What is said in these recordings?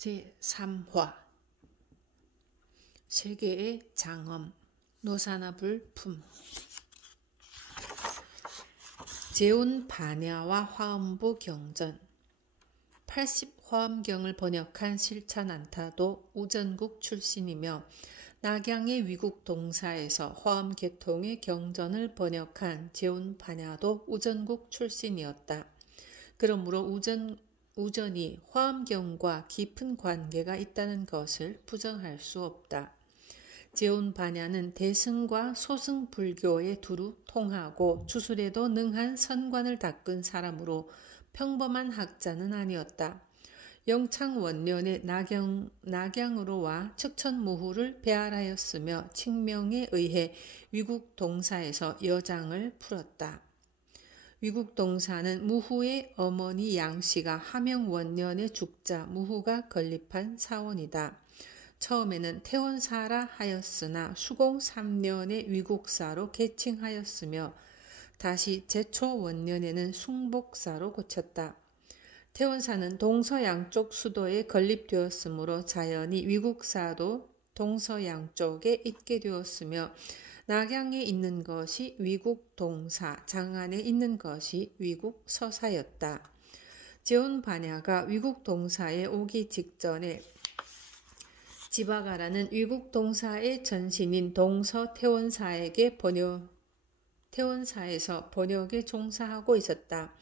제3화 세계의 장엄 노사나불품 제운반야와 화엄부 경전 80화엄경을 번역한 실찬안타도 우전국 출신이며 낙양의 위국 동사에서 화엄 계통의 경전을 번역한 제운반야도 우전국 출신이었다. 그러므로 우전이 화엄경과 깊은 관계가 있다는 것을 부정할 수 없다. 제운반야는 대승과 소승 불교에 두루 통하고 주술에도 능한 선관을 닦은 사람으로 평범한 학자는 아니었다. 영창원년에 낙양으로 와 척천무후를 배알하였으며 칙명에 의해 위국동사에서 여장을 풀었다. 위국동사는 무후의 어머니 양씨가 하명원년에 죽자 무후가 건립한 사원이다. 처음에는 태원사라 하였으나 수공 3년에 위국사로 개칭하였으며 다시 제초원년에는 숭복사로 고쳤다. 태원사는 동서양쪽 수도에 건립되었으므로 자연히 위국사도 동서양쪽에 있게 되었으며 낙양에 있는 것이 위국동사, 장안에 있는 것이 위국서사였다. 제운반야가 위국동사에 오기 직전에 지바가라는 위국동사의 전신인 태원사에서 번역에 종사하고 있었다.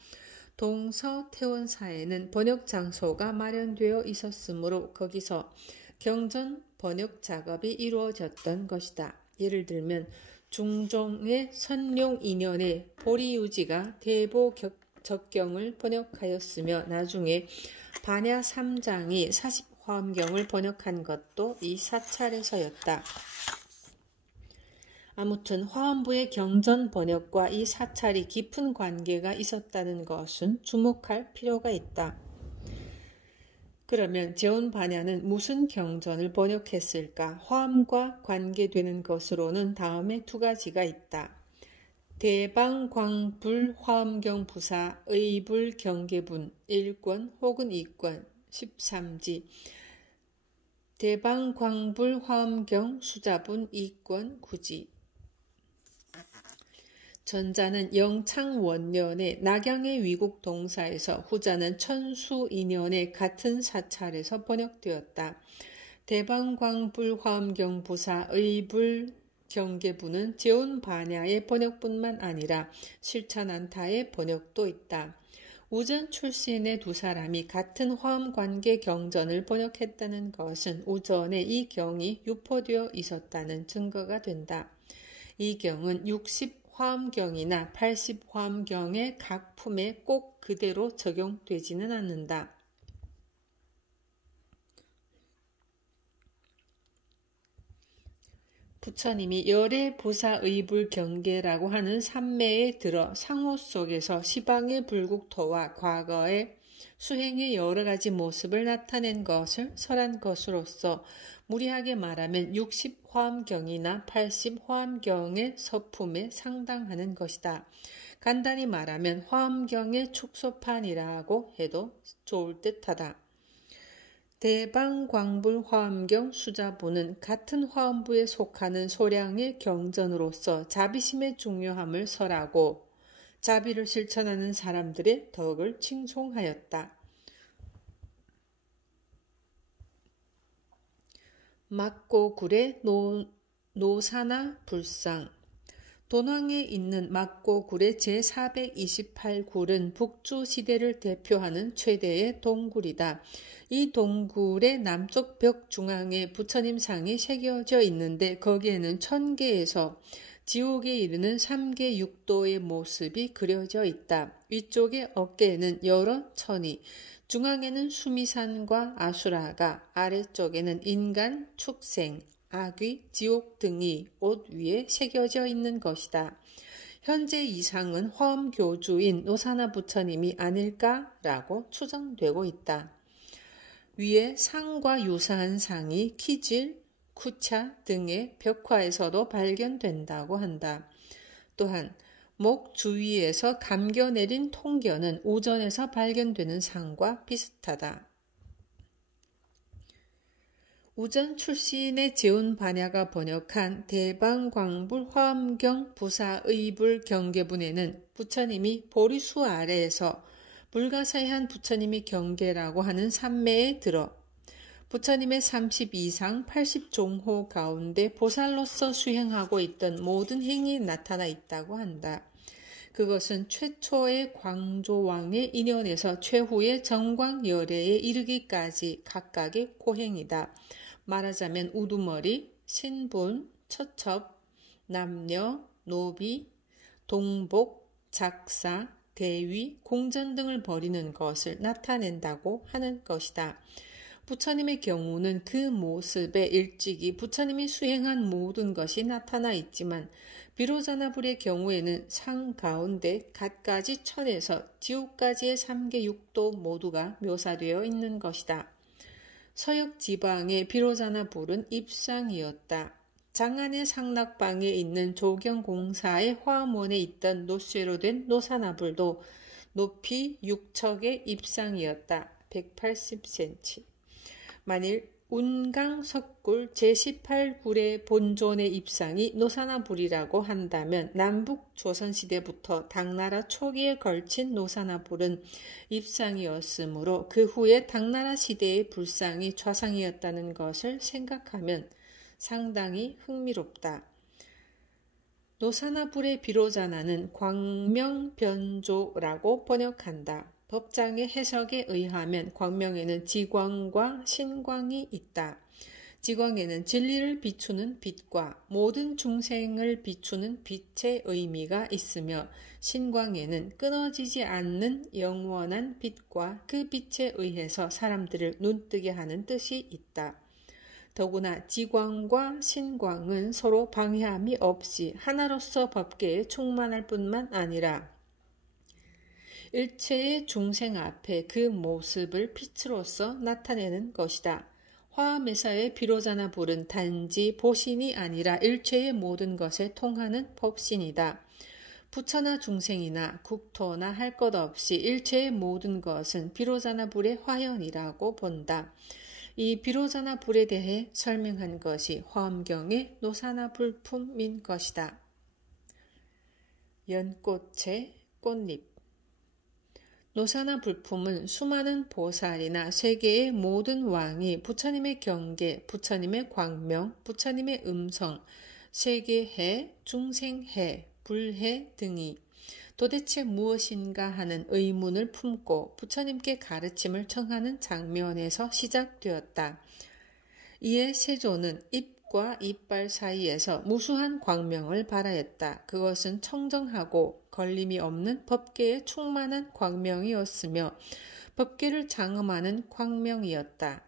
동서태원사에는 번역 장소가 마련되어 있었으므로 거기서 경전 번역 작업이 이루어졌던 것이다. 예를 들면 중종의 선룡 2년에 보리유지가 대보적경을 번역하였으며 나중에 반야 3장이 40화엄경을 번역한 것도 이 사찰에서였다. 아무튼 화엄부의 경전 번역과 이 사찰이 깊은 관계가 있었다는 것은 주목할 필요가 있다. 그러면 제운반야는 무슨 경전을 번역했을까? 화엄과 관계되는 것으로는 다음에 두 가지가 있다. 대방광불 화엄경 부사 의불 경계분 1권 혹은 2권 13지 대방광불 화엄경 수자분 2권 9지 전자는 영창원년에 낙양의 위국동사에서 후자는 천수 2년에 같은 사찰에서 번역되었다. 대방광불 화엄경 부사 의불 경계부는 제운반야의 번역뿐만 아니라 실찬안타의 번역도 있다. 우전 출신의 두 사람이 같은 화엄관계 경전을 번역했다는 것은 우전에 이 경이 유포되어 있었다는 증거가 된다. 이 경은 60화엄경이나 80화엄경의 각 품에 꼭 그대로 적용되지는 않는다. 부처님이 열애보사의불경계라고 하는 삼매에 들어 상호 속에서 시방의 불국토와 과거의 수행의 여러 가지 모습을 나타낸 것을 설한 것으로서 무리하게 말하면 60화엄경이나 80화엄경의 서품에 상당하는 것이다. 간단히 말하면 화엄경의 축소판이라고 해도 좋을 듯하다. 대방광불 화엄경 수자부는 같은 화엄부에 속하는 소량의 경전으로서 자비심의 중요함을 설하고 자비를 실천하는 사람들의 덕을 칭송하였다. 막고굴의 노사나 불상 돈왕에 있는 막고굴의 제428굴은 북주 시대를 대표하는 최대의 동굴이다. 이 동굴의 남쪽 벽 중앙에 부처님 상이 새겨져 있는데 거기에는 1000개에서 지옥에 이르는 3개 육도의 모습이 그려져 있다. 위쪽의 어깨에는 여러 천이, 중앙에는 수미산과 아수라가, 아래쪽에는 인간, 축생, 악귀, 지옥 등이 옷 위에 새겨져 있는 것이다. 현재 이 상은 화엄교주인 노사나 부처님이 아닐까라고 추정되고 있다. 위에 상과 유사한 상이 키질, 쿠차 등의 벽화에서도 발견된다고 한다. 또한 목 주위에서 감겨내린 통견은 우전에서 발견되는 상과 비슷하다. 우전 출신의 재훈 반야가 번역한 대방광불 화엄경 부사의불 경계분에는 부처님이 보리수 아래에서 불가사의한 부처님의 경계라고 하는 산매에 들어 부처님의 32상 80종호 가운데 보살로서 수행하고 있던 모든 행위에 나타나 있다고 한다. 그것은 최초의 광조왕의 인연에서 최후의 정광열애에 이르기까지 각각의 고행이다. 말하자면 우두머리, 신분, 처첩, 남녀, 노비, 동복, 작사, 대위, 공전 등을 벌이는 것을 나타낸다고 하는 것이다. 부처님의 경우는 그 모습에 일찍이 부처님이 수행한 모든 것이 나타나 있지만 비로자나불의 경우에는 상 가운데 갖가지 천에서 지옥까지의 3계 6도 모두가 묘사되어 있는 것이다. 서역 지방의 비로자나불은 입상이었다. 장안의 상락방에 있는 조경공사의 화엄원에 있던 노쇠로 된 노사나불도 높이 6척의 입상이었다. 180cm. 만일 운강석굴 제18굴의 본존의 입상이 노사나불이라고 한다면 남북 조선시대부터 당나라 초기에 걸친 노사나불은 입상이었으므로 그 후에 당나라 시대의 불상이 좌상이었다는 것을 생각하면 상당히 흥미롭다. 노사나불의 비로자나는 광명변조라고 번역한다. 법장의 해석에 의하면 광명에는 지광과 신광이 있다. 지광에는 진리를 비추는 빛과 모든 중생을 비추는 빛의 의미가 있으며 신광에는 끊어지지 않는 영원한 빛과 그 빛에 의해서 사람들을 눈뜨게 하는 뜻이 있다. 더구나 지광과 신광은 서로 방해함이 없이 하나로서 법계에 충만할 뿐만 아니라 일체의 중생 앞에 그 모습을 빛으로서 나타내는 것이다. 화엄에서의 비로자나불은 단지 보신이 아니라 일체의 모든 것에 통하는 법신이다. 부처나 중생이나 국토나 할 것 없이 일체의 모든 것은 비로자나불의 화현이라고 본다. 이 비로자나불에 대해 설명한 것이 화엄경의 노사나불품인 것이다. 연꽃의 꽃잎. 노사나불품은 수많은 보살이나 세계의 모든 왕이 부처님의 경계, 부처님의 광명, 부처님의 음성, 세계해, 중생해, 불해 등이 도대체 무엇인가 하는 의문을 품고 부처님께 가르침을 청하는 장면에서 시작되었다. 이에 세조는 입과 이빨 사이에서 무수한 광명을 발하였다. 그것은 청정하고 걸림이 없는 법계의 충만한 광명이었으며 법계를 장엄하는 광명이었다.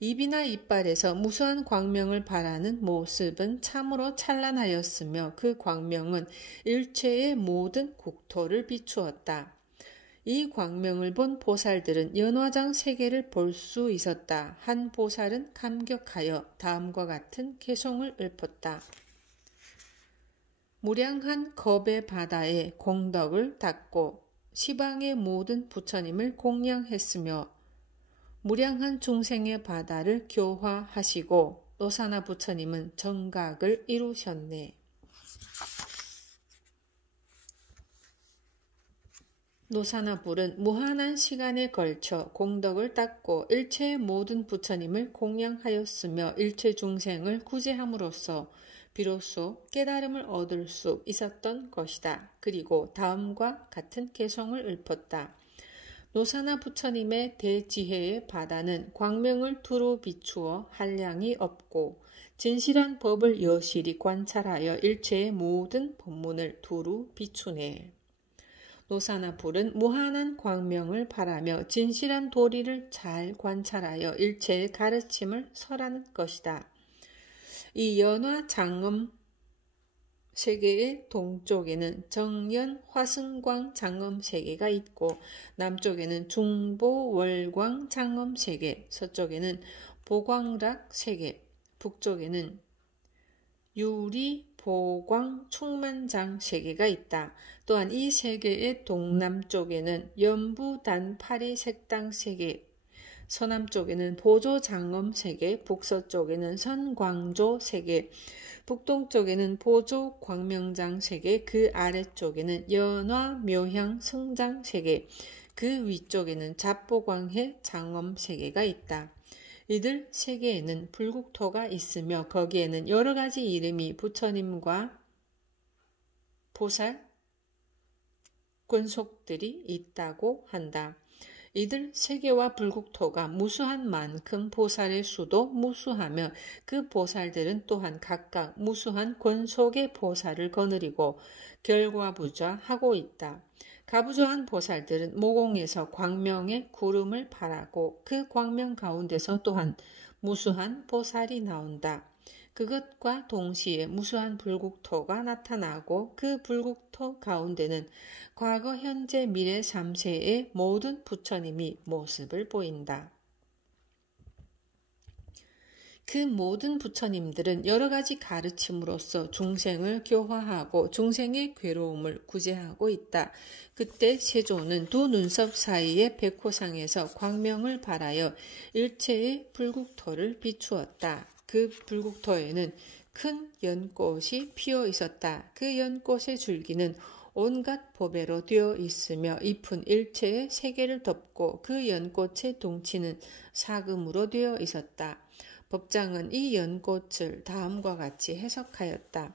입이나 이빨에서 무수한 광명을 발하는 모습은 참으로 찬란하였으며 그 광명은 일체의 모든 국토를 비추었다. 이 광명을 본 보살들은 연화장 세계를 볼 수 있었다. 한 보살은 감격하여 다음과 같은 개송을 읊었다. 무량한 겁의 바다에 공덕을 닦고 시방의 모든 부처님을 공양했으며 무량한 중생의 바다를 교화하시고 노사나 부처님은 정각을 이루셨네. 노사나불은 무한한 시간에 걸쳐 공덕을 닦고 일체의 모든 부처님을 공양하였으며 일체 중생을 구제함으로써 비로소 깨달음을 얻을 수 있었던 것이다. 그리고 다음과 같은 개성을 읊었다. 노사나 부처님의 대지혜의 바다는 광명을 두루 비추어 한량이 없고 진실한 법을 여실히 관찰하여 일체의 모든 법문을 두루 비추네. 노사나불은 무한한 광명을 바라며 진실한 도리를 잘 관찰하여 일체의 가르침을 설하는 것이다. 이 연화 장엄 세계의 동쪽에는 정연 화승광 장엄 세계가 있고 남쪽에는 중보 월광 장엄 세계, 서쪽에는 보광락 세계, 북쪽에는 유리 보광 충만장 세계가 있다. 또한 이 세계의 동남쪽에는 연부 단파리 색당 세계, 서남쪽에는 보조장엄 3개, 북서쪽에는 선광조 3개, 북동쪽에는 보조 광명장 3개, 그 아래쪽에는 연화 묘향 성장 3개, 그 위쪽에는 잡보광해 장엄 3개가 있다. 이들 3개에는 불국토가 있으며 거기에는 여러 가지 이름이 부처님과 보살, 권속들이 있다고 한다. 이들 3개와 불국토가 무수한 만큼 보살의 수도 무수하며 그 보살들은 또한 각각 무수한 권속의 보살을 거느리고 결과부좌하고 있다. 가부좌한 보살들은 모공에서 광명의 구름을 발하고 그 광명 가운데서 또한 무수한 보살이 나온다. 그것과 동시에 무수한 불국토가 나타나고 그 불국토 가운데는 과거, 현재, 미래 3세의 모든 부처님이 모습을 보인다. 그 모든 부처님들은 여러 가지 가르침으로써 중생을 교화하고 중생의 괴로움을 구제하고 있다. 그때 세조는 두 눈썹 사이의 백호상에서 광명을 발하여 일체의 불국토를 비추었다. 그 불국토에는 큰 연꽃이 피어 있었다. 그 연꽃의 줄기는 온갖 보배로 되어 있으며 잎은 일체의 세계를 덮고 그 연꽃의 둥치는 사금으로 되어 있었다. 법장은 이 연꽃을 다음과 같이 해석하였다.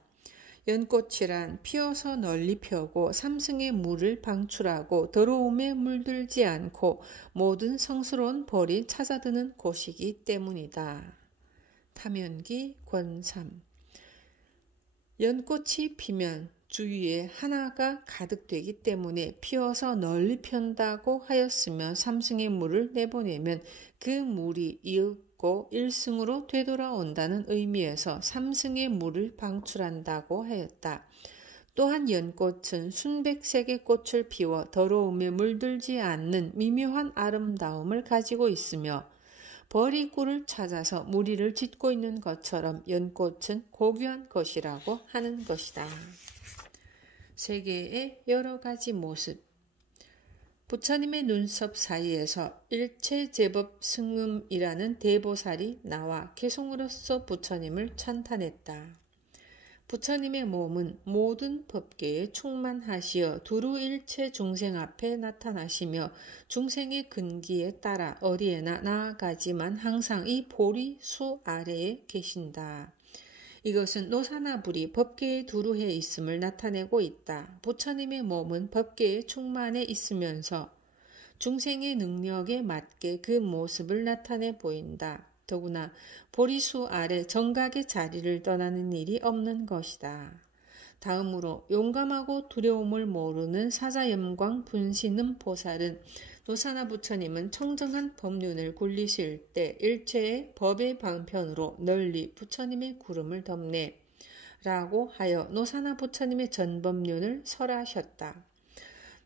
연꽃이란 피어서 널리 펴고 삼승의 물을 방출하고 더러움에 물들지 않고 모든 성스러운 벌이 찾아드는 곳이기 때문이다. 탐연기 권삼. 연꽃이 피면 주위에 하나가 가득되기 때문에 피어서 널리 편다고 하였으며 삼승의 물을 내보내면 그 물이 이윽고 일승으로 되돌아온다는 의미에서 삼승의 물을 방출한다고 하였다. 또한 연꽃은 순백색의 꽃을 피워 더러움에 물들지 않는 미묘한 아름다움을 가지고 있으며 벌이 꿀을 찾아서 무리를 짓고 있는 것처럼 연꽃은 고귀한 것이라고 하는 것이다. 세계의 여러 가지 모습. 부처님의 눈썹 사이에서 일체제법 승음이라는 대보살이 나와 개송으로서 부처님을 찬탄했다. 부처님의 몸은 모든 법계에 충만하시어 두루 일체 중생 앞에 나타나시며 중생의 근기에 따라 어디에나 나아가지만 항상 이 보리수 아래에 계신다. 이것은 노사나불이 법계에 두루해 있음을 나타내고 있다. 부처님의 몸은 법계에 충만해 있으면서 중생의 능력에 맞게 그 모습을 나타내 보인다. 더구나 보리수 아래 정각의 자리를 떠나는 일이 없는 것이다. 다음으로 용감하고 두려움을 모르는 사자염광 분신음 보살은 노사나 부처님은 청정한 법륜을 굴리실 때 일체의 법의 방편으로 널리 부처님의 구름을 덮네 라고 하여 노사나 부처님의 전법륜을 설하셨다.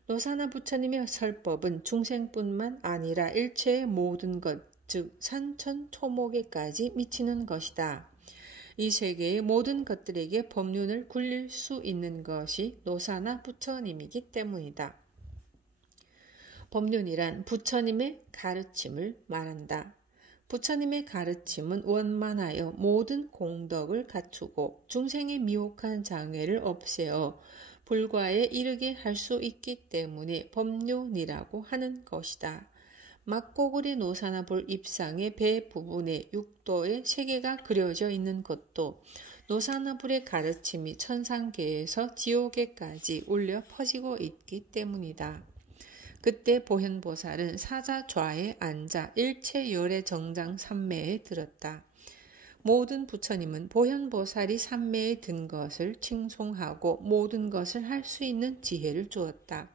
노사나 부처님의 설법은 중생뿐만 아니라 일체의 모든 것, 즉 산천 초목에까지 미치는 것이다. 이 세계의 모든 것들에게 법륜을 굴릴 수 있는 것이 노사나 부처님이기 때문이다. 법륜이란 부처님의 가르침을 말한다. 부처님의 가르침은 원만하여 모든 공덕을 갖추고 중생의 미혹한 장애를 없애어 불과에 이르게 할 수 있기 때문에 법륜이라고 하는 것이다. 막고구리 노사나불 입상의 배 부분에 육도의 세계가 그려져 있는 것도 노사나불의 가르침이 천상계에서 지옥에까지 울려 퍼지고 있기 때문이다. 그때 보현보살은 사자 좌에 앉아 일체 열의 정장 삼매에 들었다. 모든 부처님은 보현보살이 삼매에 든 것을 칭송하고 모든 것을 할 수 있는 지혜를 주었다.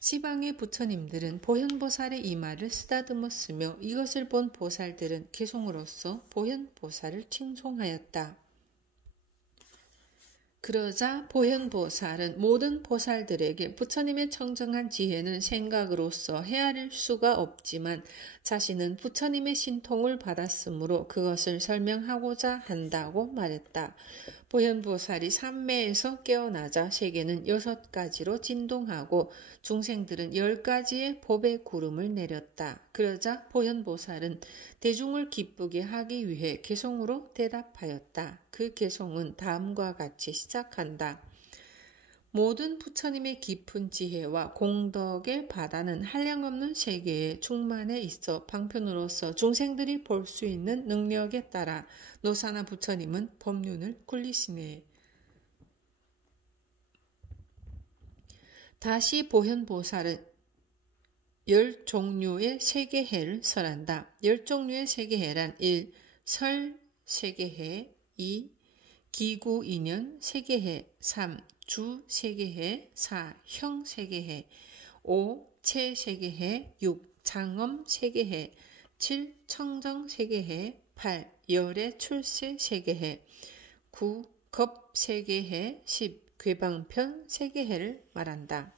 시방의 부처님들은 보현보살의 이 말을 쓰다듬었으며 이것을 본 보살들은 개송으로서 보현보살을 칭송하였다. 그러자 보현보살은 모든 보살들에게 부처님의 청정한 지혜는 생각으로서 헤아릴 수가 없지만 자신은 부처님의 신통을 받았으므로 그것을 설명하고자 한다고 말했다. 보현보살이 삼매에서 깨어나자 세계는 6가지로 진동하고 중생들은 10가지의 법의 구름을 내렸다. 그러자 보현보살은 대중을 기쁘게 하기 위해 개송으로 대답하였다. 그 개송은 다음과 같이 시작한다. 모든 부처님의 깊은 지혜와 공덕의 바다는 한량없는 세계에 충만해 있어 방편으로서 중생들이 볼 수 있는 능력에 따라 노사나 부처님은 법륜을 굴리시네. 다시 보현보살은 10종류의 세계해를 설한다. 10종류의 세계해란 1. 설 세계해 2. 기구 인연 세계해 3. 주 세계해 4. 형 세계해 5. 체 세계해 6. 장엄 세계해 7. 청정 세계해 8. 열의 출세 세계해 9. 겁 세계해 10. 괴방편 세계해를 말한다.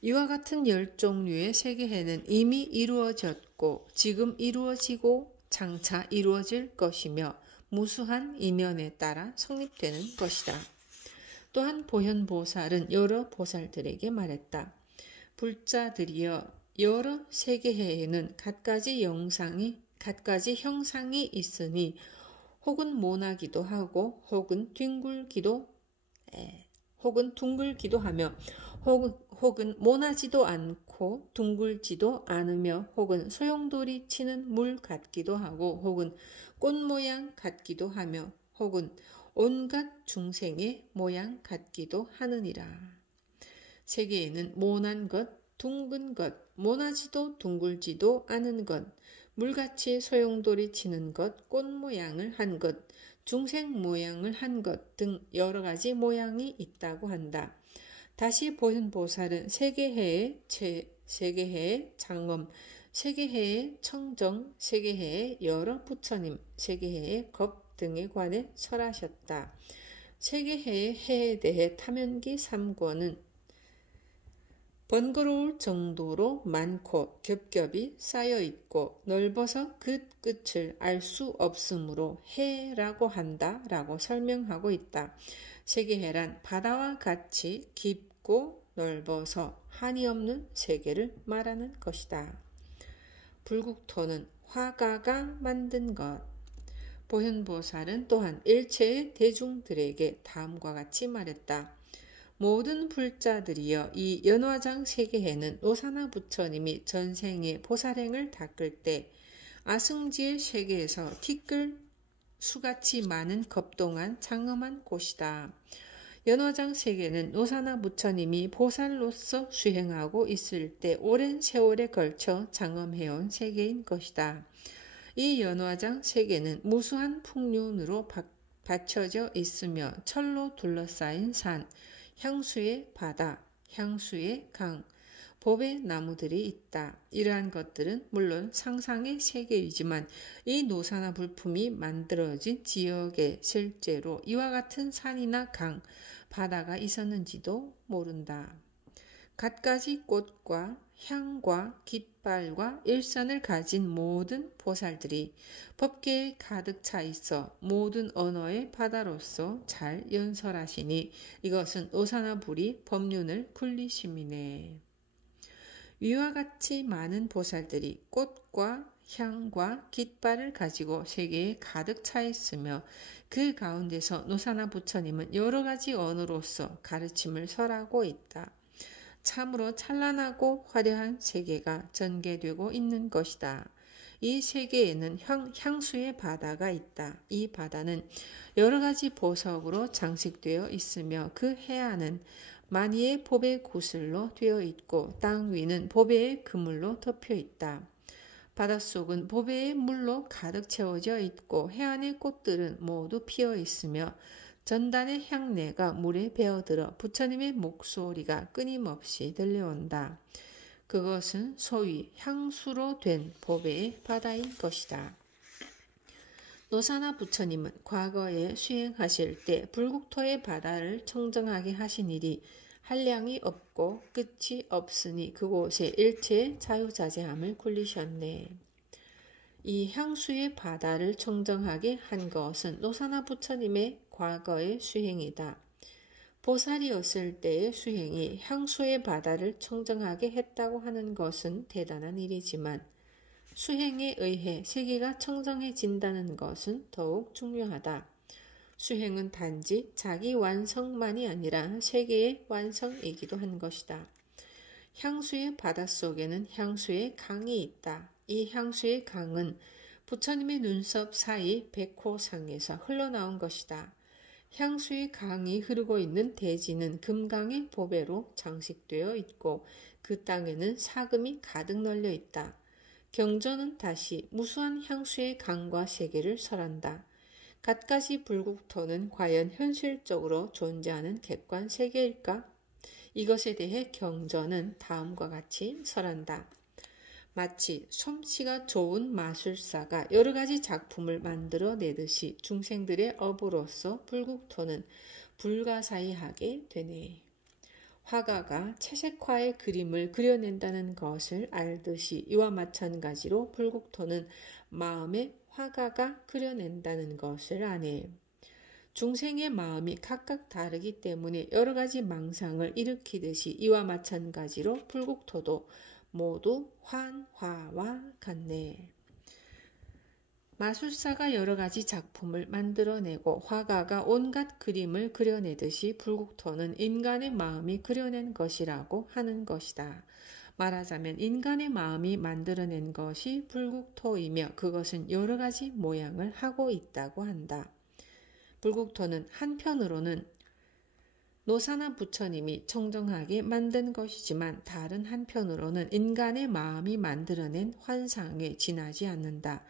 이와 같은 10종류의 세계해는 이미 이루어졌고 지금 이루어지고 장차 이루어질 것이며 무수한 인연에 따라 성립되는 것이다. 또한 보현보살은 여러 보살들에게 말했다. 불자들이여, 여러 세계해에는 갖가지 형상이 있으니 혹은 모나기도 하고 혹은 둥글기도 하며 혹은 모나지도 않고 둥글지도 않으며 혹은 소용돌이 치는 물 같기도 하고 혹은 꽃 모양 같기도 하며 혹은 온갖 중생의 모양 같기도 하느니라. 세계에는 모난 것, 둥근 것, 모나지도 둥글지도 않은 것, 물같이 소용돌이 치는 것, 꽃 모양을 한 것, 중생 모양을 한 것 등 여러 가지 모양이 있다고 한다. 다시 보현보살은 세계해의 체, 세계해의 장엄, 세계해의 청정, 세계해의 여러 부처님, 세계해의 겁 등에 관해 설하셨다. 세계해의 해에 대해 탐연기 3권은 번거로울 정도로 많고 겹겹이 쌓여있고 넓어서 그 끝을 알 수 없으므로 해라고 한다 라고 설명하고 있다. 세계해란 바다와 같이 깊고 넓어서 한이 없는 세계를 말하는 것이다. 불국토는 화가가 만든 것. 보현보살은 또한 일체의 대중들에게 다음과 같이 말했다. 모든 불자들이여, 이 연화장 세계해는 노사나 부처님이 전생에 보살행을 닦을 때 아승지의 세계에서 티끌 수같이 많은 겁동한 장엄한 곳이다. 연화장 세계는 노사나 부처님이 보살로서 수행하고 있을 때 오랜 세월에 걸쳐 장엄해온 세계인 것이다. 이 연화장 세계는 무수한 풍륜으로 받쳐져 있으며 철로 둘러싸인 산, 향수의 바다, 향수의 강, 법의 나무들이 있다. 이러한 것들은 물론 상상의 세계이지만 이 노사나 불품이 만들어진 지역에 실제로 이와 같은 산이나 강, 바다가 있었는지도 모른다. 갖가지 꽃과 향과 깃발과 일선을 가진 모든 보살들이 법계에 가득 차 있어 모든 언어의 바다로서 잘 연설하시니 이것은 노사나 불이 법륜을 굴리심이네. 위와 같이 많은 보살들이 꽃과 향과 깃발을 가지고 세계에 가득 차 있으며 그 가운데서 노사나 부처님은 여러 가지 언어로서 가르침을 설하고 있다. 참으로 찬란하고 화려한 세계가 전개되고 있는 것이다. 이 세계에는 향수의 바다가 있다. 이 바다는 여러 가지 보석으로 장식되어 있으며 그 해안은 만이의 보배 구슬로 되어 있고 땅 위는 보배의 그물로 덮여 있다. 바닷속은 보배의 물로 가득 채워져 있고 해안의 꽃들은 모두 피어 있으며 전단의 향내가 물에 배어들어 부처님의 목소리가 끊임없이 들려온다. 그것은 소위 향수로 된 보배의 바다인 것이다. 노사나 부처님은 과거에 수행하실 때 불국토의 바다를 청정하게 하신 일이 한량이 없고 끝이 없으니 그곳에 일체의 자유자재함을 굴리셨네. 이 향수의 바다를 청정하게 한 것은 노사나 부처님의 과거의 수행이다. 보살이었을 때의 수행이 향수의 바다를 청정하게 했다고 하는 것은 대단한 일이지만 수행에 의해 세계가 청정해진다는 것은 더욱 중요하다. 수행은 단지 자기 완성만이 아니라 세계의 완성이기도 한 것이다. 향수의 바닷속에는 향수의 강이 있다. 이 향수의 강은 부처님의 눈썹 사이 백호상에서 흘러나온 것이다. 향수의 강이 흐르고 있는 대지는 금강의 보배로 장식되어 있고 그 땅에는 사금이 가득 널려 있다. 경전은 다시 무수한 향수의 강과 세계를 설한다. 갖가지 불국토는 과연 현실적으로 존재하는 객관 세계일까? 이것에 대해 경전은 다음과 같이 설한다. 마치 솜씨가 좋은 마술사가 여러 가지 작품을 만들어내듯이 중생들의 업으로서 불국토는 불가사의하게 되네. 화가가 채색화의 그림을 그려낸다는 것을 알듯이 이와 마찬가지로 불국토는 마음의 화가가 그려낸다는 것을 아네. 중생의 마음이 각각 다르기 때문에 여러 가지 망상을 일으키듯이 이와 마찬가지로 불국토도 모두 환화와 같네. 마술사가 여러 가지 작품을 만들어내고 화가가 온갖 그림을 그려내듯이 불국토는 인간의 마음이 그려낸 것이라고 하는 것이다. 말하자면 인간의 마음이 만들어낸 것이 불국토이며 그것은 여러 가지 모양을 하고 있다고 한다. 불국토는 한편으로는 노사나 부처님이 청정하게 만든 것이지만 다른 한편으로는 인간의 마음이 만들어낸 환상에 지나지 않는다.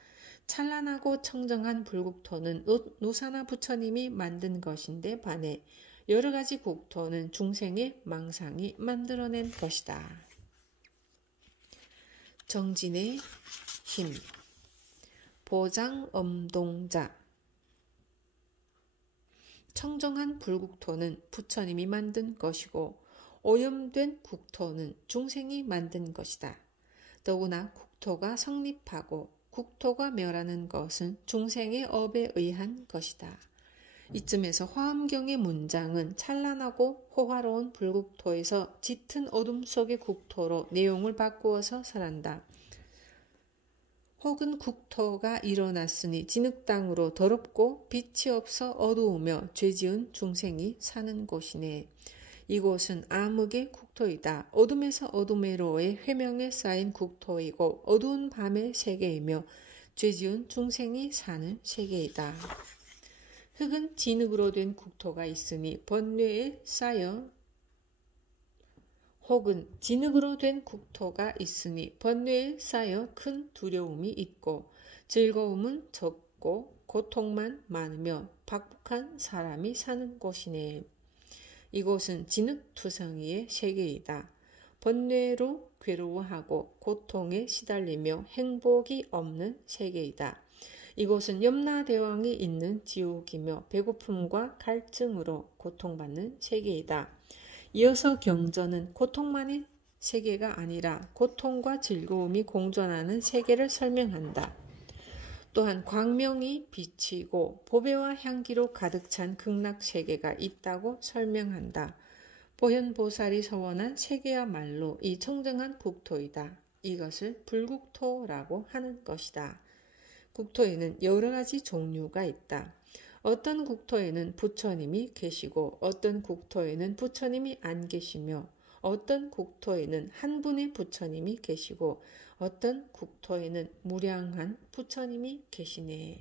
찬란하고 청정한 불국토는 노사나 부처님이 만든 것인데 반해 여러 가지 국토는 중생의 망상이 만들어낸 것이다. 정진의 힘 보장엄동자 청정한 불국토는 부처님이 만든 것이고 오염된 국토는 중생이 만든 것이다. 더구나 국토가 성립하고 국토가 멸하는 것은 중생의 업에 의한 것이다. 이쯤에서 화엄경의 문장은 찬란하고 호화로운 불국토에서 짙은 어둠 속의 국토로 내용을 바꾸어서 설한다. 혹은 국토가 일어났으니 진흙땅으로 더럽고 빛이 없어 어두우며 죄지은 중생이 사는 곳이네. 이곳은 암흑의 국토이다. 어둠에서 어둠으로의 회명에 쌓인 국토이고 어두운 밤의 세계이며 죄지은 중생이 사는 세계이다. 흙은 진흙으로 된 국토가 있으니 번뇌에 쌓여 혹은 진흙으로 된 국토가 있으니 번뇌에 쌓여 큰 두려움이 있고 즐거움은 적고 고통만 많으며 박복한 사람이 사는 곳이네. 이곳은 진흙투성이의 세계이다. 번뇌로 괴로워하고 고통에 시달리며 행복이 없는 세계이다. 이곳은 염라대왕이 있는 지옥이며 배고픔과 갈증으로 고통받는 세계이다. 이어서 경전은 고통만의 세계가 아니라 고통과 즐거움이 공존하는 세계를 설명한다. 또한 광명이 비치고 보배와 향기로 가득 찬 극락세계가 있다고 설명한다. 보현보살이 서원한 세계야말로 이 청정한 국토이다. 이것을 불국토라고 하는 것이다. 국토에는 여러 가지 종류가 있다. 어떤 국토에는 부처님이 계시고 어떤 국토에는 부처님이 안 계시며 어떤 국토에는 한 분의 부처님이 계시고 어떤 국토에는 무량한 부처님이 계시네.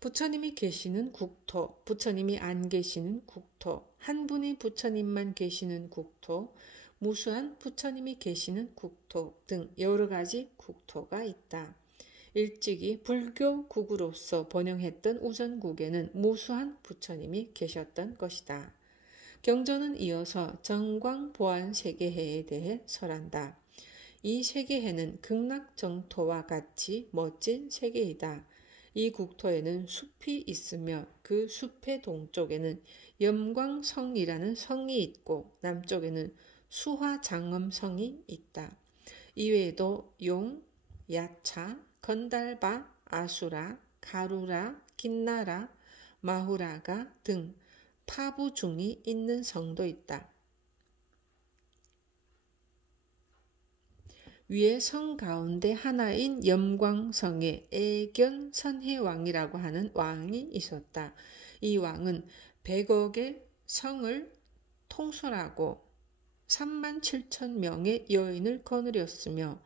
부처님이 계시는 국토, 부처님이 안 계시는 국토, 한 분의 부처님만 계시는 국토, 무수한 부처님이 계시는 국토 등 여러 가지 국토가 있다. 일찍이 불교국으로서 번영했던 우전국에는 무수한 부처님이 계셨던 것이다. 경전은 이어서 정광보안세계해에 대해 설한다. 이 세계해는 극락정토와 같이 멋진 세계이다. 이 국토에는 숲이 있으며 그 숲의 동쪽에는 염광성이라는 성이 있고 남쪽에는 수화장엄성이 있다. 이외에도 용, 야차, 건달바, 아수라, 가루라, 긴나라, 마후라가 등 파부중이 있는 성도 있다. 위에 성 가운데 하나인 염광성에 애견 선해왕이라고 하는 왕이 있었다. 이 왕은 100억의 성을 통솔하고 3만 7천 명의 여인을 거느렸으며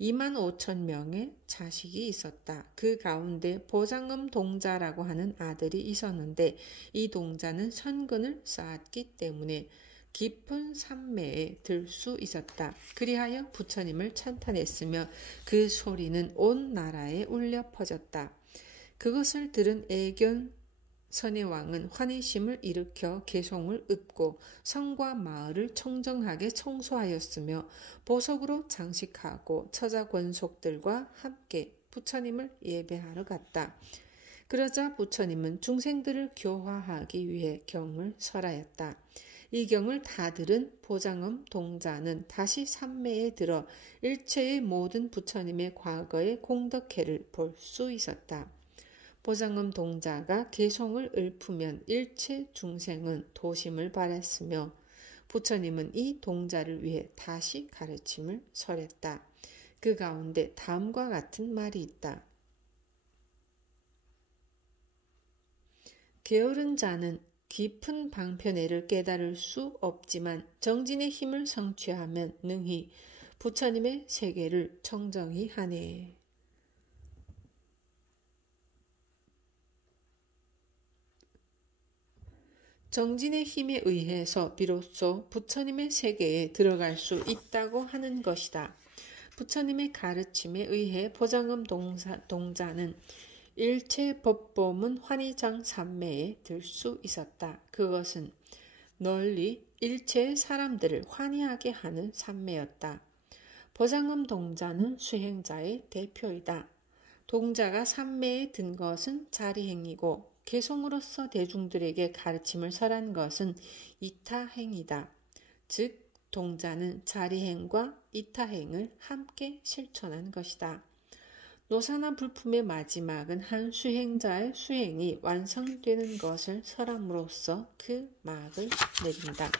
2만 5천 명의 자식이 있었다. 그 가운데 보장금 동자라고 하는 아들이 있었는데 이 동자는 선근을 쌓았기 때문에 깊은 산매에 들 수 있었다. 그리하여 부처님을 찬탄했으며 그 소리는 온 나라에 울려 퍼졌다. 그것을 들은 애견 선의 왕은 환희심을 일으켜 개송을 읊고 성과 마을을 청정하게 청소하였으며 보석으로 장식하고 처자 권속들과 함께 부처님을 예배하러 갔다. 그러자 부처님은 중생들을 교화하기 위해 경을 설하였다. 이 경을 다 들은 보장엄 동자는 다시 산매에 들어 일체의 모든 부처님의 과거의 공덕회를 볼 수 있었다. 보장엄 동자가 개송을 읊으면 일체 중생은 도심을 바랬으며 부처님은 이 동자를 위해 다시 가르침을 설했다. 그 가운데 다음과 같은 말이 있다. 게으른 자는 깊은 방편애를 깨달을 수 없지만 정진의 힘을 성취하면 능히 부처님의 세계를 청정히 하네. 정진의 힘에 의해서 비로소 부처님의 세계에 들어갈 수 있다고 하는 것이다. 부처님의 가르침에 의해 보장엄 동자는 일체 법보문 환희장 산매에 들 수 있었다. 그것은 널리 일체의 사람들을 환희하게 하는 산매였다. 보장엄 동자는 수행자의 대표이다. 동자가 산매에 든 것은 자리행이고 개송으로서 대중들에게 가르침을 설한 것은 이타행이다. 즉 동자는 자리행과 이타행을 함께 실천한 것이다. 노사나 불품의 마지막은 한 수행자의 수행이 완성되는 것을 설함으로써 그 막을 내린다.